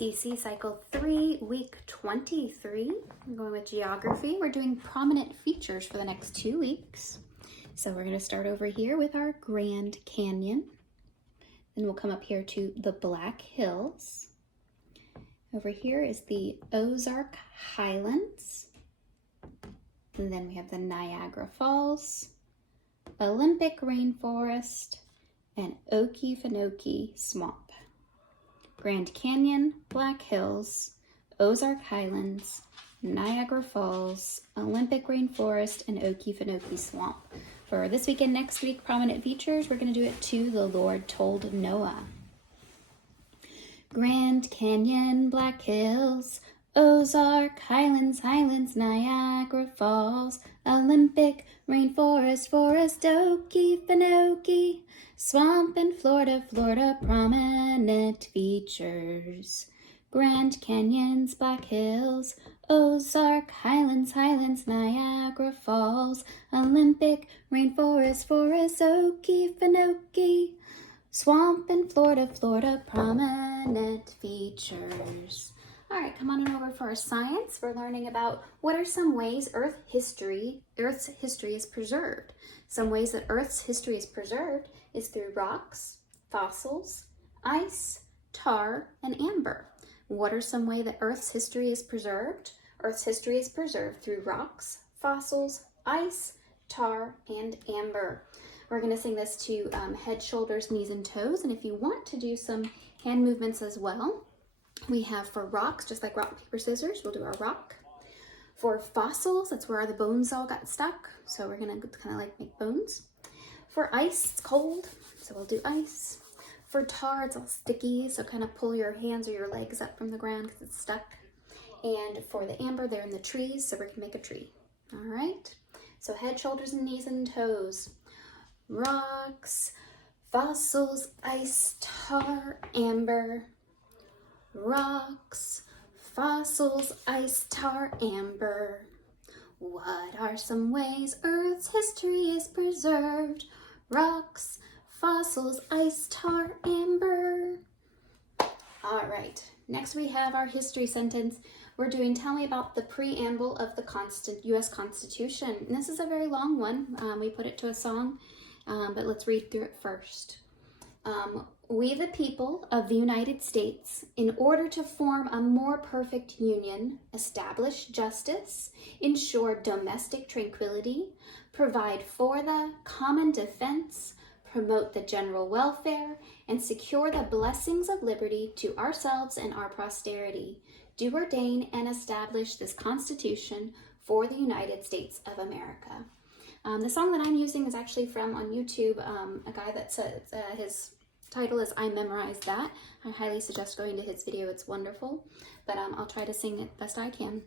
CC Cycle 3, Week 23. I'm going with Geography. We're doing prominent features for the next 2 weeks. So we're going to start over here with our Grand Canyon. Then we'll come up here to the Black Hills. Over here is the Ozark Highlands. And then we have the Niagara Falls, Olympic Rainforest, and Okefenokee Swamp. Grand Canyon, Black Hills, Ozark Highlands, Niagara Falls, Olympic Rainforest, and Okefenokee Swamp. For this week and next week, prominent features, we're going to do it to The Lord Told Noah. Grand Canyon, Black Hills, Ozark Highlands, Niagara Falls, Olympic Rainforest, Okefenokee Swamp in Florida, prominent features. Grand Canyons, Black Hills, Ozark Highlands, Niagara Falls, Olympic Rainforest, Okefenokee Swamp in Florida, prominent features. All right, come on over for our science. We're learning about what are some ways Earth's history is preserved. Some ways that Earth's history is preserved is through rocks, fossils, ice, tar, and amber. What are some ways that Earth's history is preserved? Earth's history is preserved through rocks, fossils, ice, tar, and amber. We're going to sing this to head, shoulders, knees, and toes. And if you want to do some hand movements as well, we have for rocks, just like rock, paper, scissors, we'll do our rock. For fossils, that's where the bones all got stuck. So we're going to kind of like make bones. For ice, it's cold, so we'll do ice. For tar, it's all sticky, so kind of pull your hands or your legs up from the ground because it's stuck. And for the amber, they're in the trees, so we can make a tree. All right, so head, shoulders, and knees and toes. Rocks, fossils, ice, tar, amber. Rocks, fossils, ice, tar, amber. What are some ways Earth's history is preserved? Rocks, fossils, ice, tar, amber. All right, next we have our history sentence. We're doing tell me about the preamble of the U.S. Constitution. And this is a very long one. We put it to a song, but let's read through it first. We the people of the United States, in order to form a more perfect union, establish justice, ensure domestic tranquility, provide for the common defense, promote the general welfare, and secure the blessings of liberty to ourselves and our posterity, do ordain and establish this Constitution for the United States of America. The song that I'm using is actually from on YouTube, a guy that says his title is I Memorized That. I highly suggest going to his video. It's wonderful. But I'll try to sing it best I can.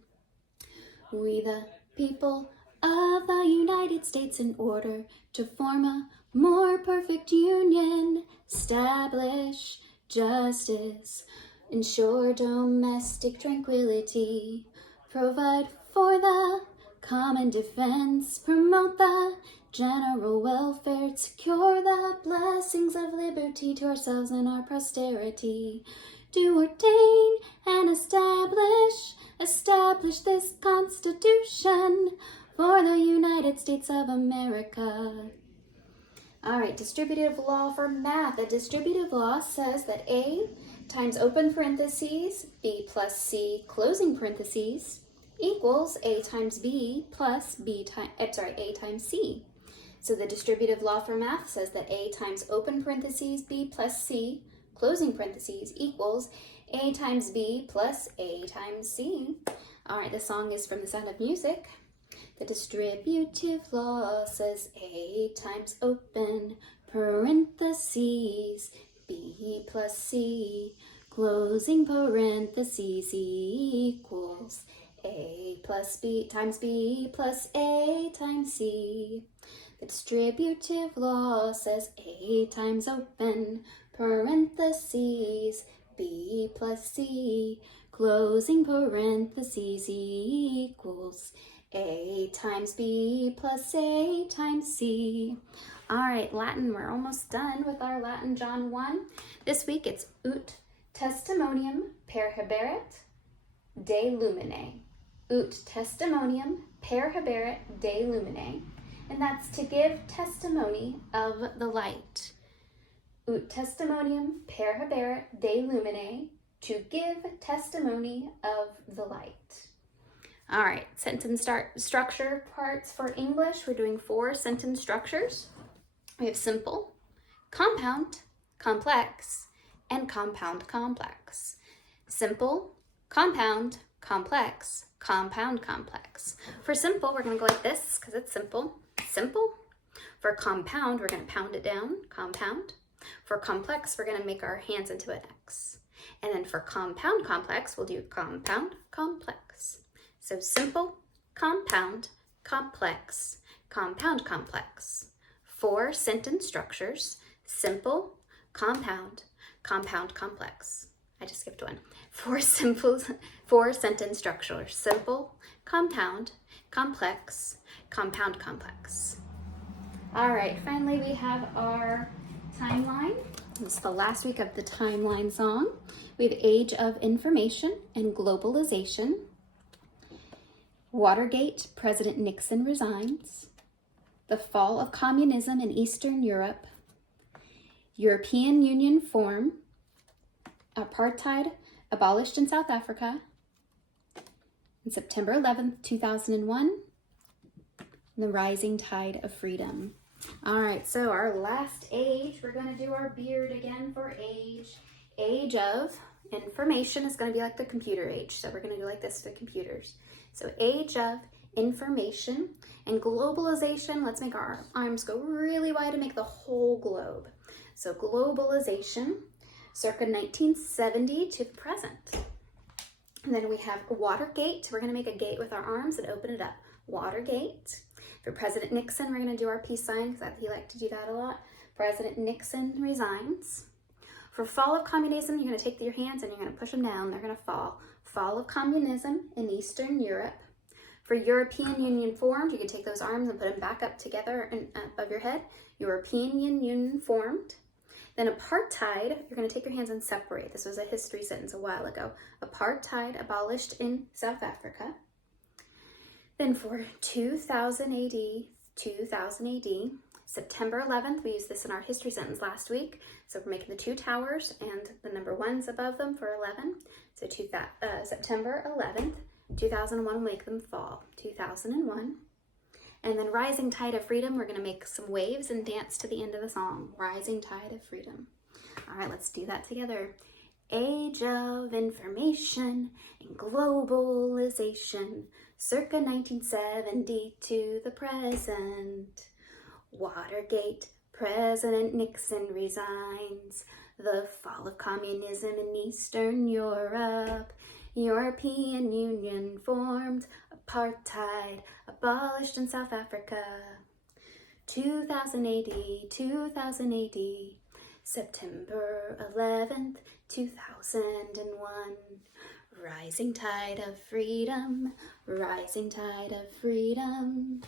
We the people of the United States, in order to form a more perfect union, establish justice, ensure domestic tranquility, provide for the common defense, promote the general welfare, secure the blessings of liberty to ourselves and our posterity, do ordain and establish this Constitution for the United States of America. All right, distributive law for math. The distributive law says that A times open parentheses, B plus C closing parentheses equals A times B plus A times C. So the distributive law for math says that A times open parentheses, B plus C, closing parentheses, equals A times B plus A times C. All right, the song is from The Sound of Music. The distributive law says A times open parentheses, B plus C, closing parentheses, equals A plus B times B plus A times C. The distributive law says A times open parentheses, B plus C, closing parentheses, equals A times B plus A times C. All right, Latin, we're almost done with our Latin John 1. This week it's ut testimonium per haberet de lumine. Ut testimonium per haberet de lumine. And that's to give testimony of the light. Ut testimonium per haberet de lumine, to give testimony of the light. All right, sentence structure parts for English. We're doing 4 sentence structures. We have simple, compound, complex, and compound complex. Simple, compound, complex, compound complex. For simple, we're going to go like this because it's simple. Simple. For compound, we're going to pound it down, compound. For complex, we're going to make our hands into an X. And then for compound complex, we'll do compound complex. So simple, compound, complex, compound complex. 4 sentence structures: simple, compound, compound complex. I just skipped one. 4 sentence structures: simple, compound, complex, compound complex. All right, finally we have our timeline. This is the last week of the timeline song. We have Age of Information and Globalization. Watergate, President Nixon resigns. The fall of communism in Eastern Europe. European Union form. Apartheid abolished in South Africa. And September 11th, 2001. The rising tide of freedom. All right, so our last age, we're going to do our beard again for age. Age of information is going to be like the computer age. So we're going to do like this for computers. So age of information and globalization. Let's make our arms go really wide and make the whole globe. So globalization, circa 1970 to the present. And then we have Watergate. We're going to make a gate with our arms and open it up. Watergate. For President Nixon, we're going to do our peace sign because he liked to do that a lot. President Nixon resigns. For fall of communism, you're going to take your hands and you're going to push them down. They're going to fall. Fall of communism in Eastern Europe. For European Union formed, you can take those arms and put them back up together and above your head. European Union formed. Then apartheid, you're going to take your hands and separate. This was a history sentence a while ago. Apartheid abolished in South Africa. Then for 2000 AD, September 11th, we used this in our history sentence last week. So we're making the 2 towers and the number 1's above them for 11. So September 11th, 2001, make them fall. 2001. And then Rising Tide of Freedom, we're going to make some waves and dance to the end of the song. Rising Tide of Freedom. All right, let's do that together. Age of information and globalization, circa 1970 to the present. Watergate, President Nixon resigns. The fall of communism in Eastern Europe. European Union formed. Apartheid abolished in South Africa. 2000 AD, September 11th, 2001. Rising tide of freedom, rising tide of freedom.